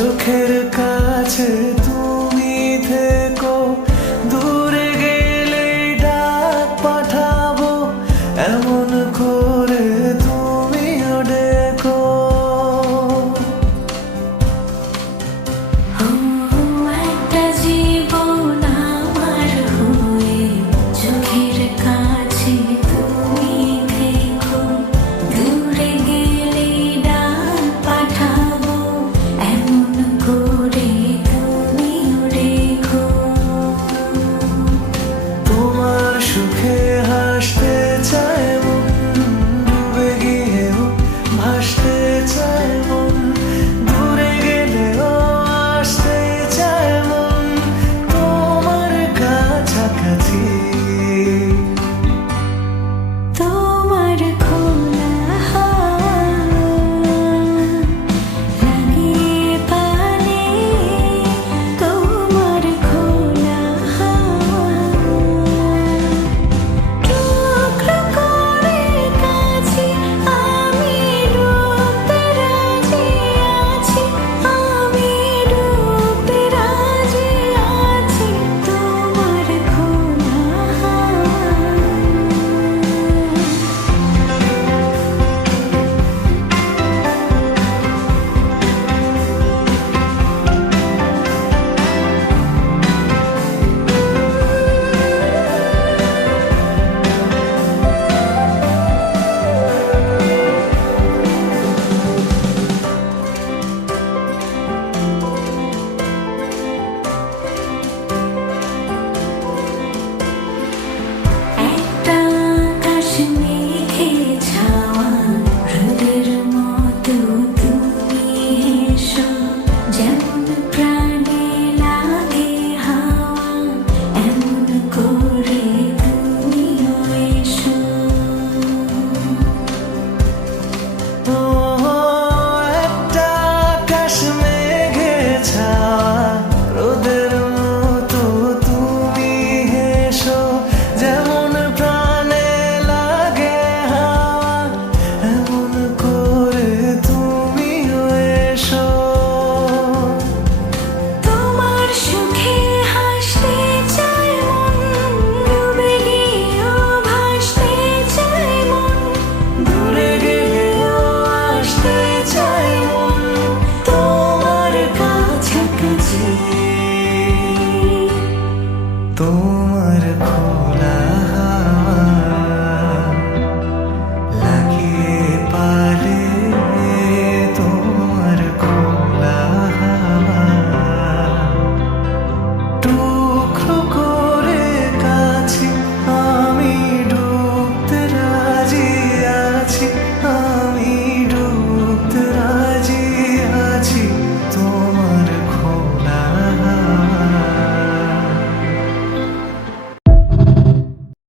চোখের কাছে তুমি থেকো, দূরে গেলে ডাক পাঠাবো, এমন করে তুমিও ডেকো। একটা জীবন আমার হয়ে চোখের কাছে তুমি থেকো, দূরে গেলে ডাক পাঠাবো, এমন করে তুমিও ডেকো। তোমার সুখে হাসতে চায় মন, ডুবে গিয়েও ভাসতে চায় মন, দূরে গেলেও আসতে চায় মন তোমার কাছাকাছি। তোমার খোলা হাত লাগিয়ে পালে, তোমার খোলা হাত টুকরো করে কাছে আমি ডুবতে রাজি আছি, আমি ডুবতে রাজি আছি তোমার খোলা হাত। একটা আকাশ মেঘে ছাওয়া রোদের মতো তুমি এসো, যেমন প্রাণে লাগে হাওয়া, এমন করে তুমিও এসো। ও একটা আকাশ মেঘে ছাওয়া রোদের মতো তুমি এসো, যেমন প্রাণে লাগে হাওয়া, এমন করে তুমিও এসো। তোমার সুখে হাসতে চায় মন, ডুবে গিয়েও ভাসতে চায় মন, দূরে গেলেও আসতে চায় মন তোমার কাছাকাছি।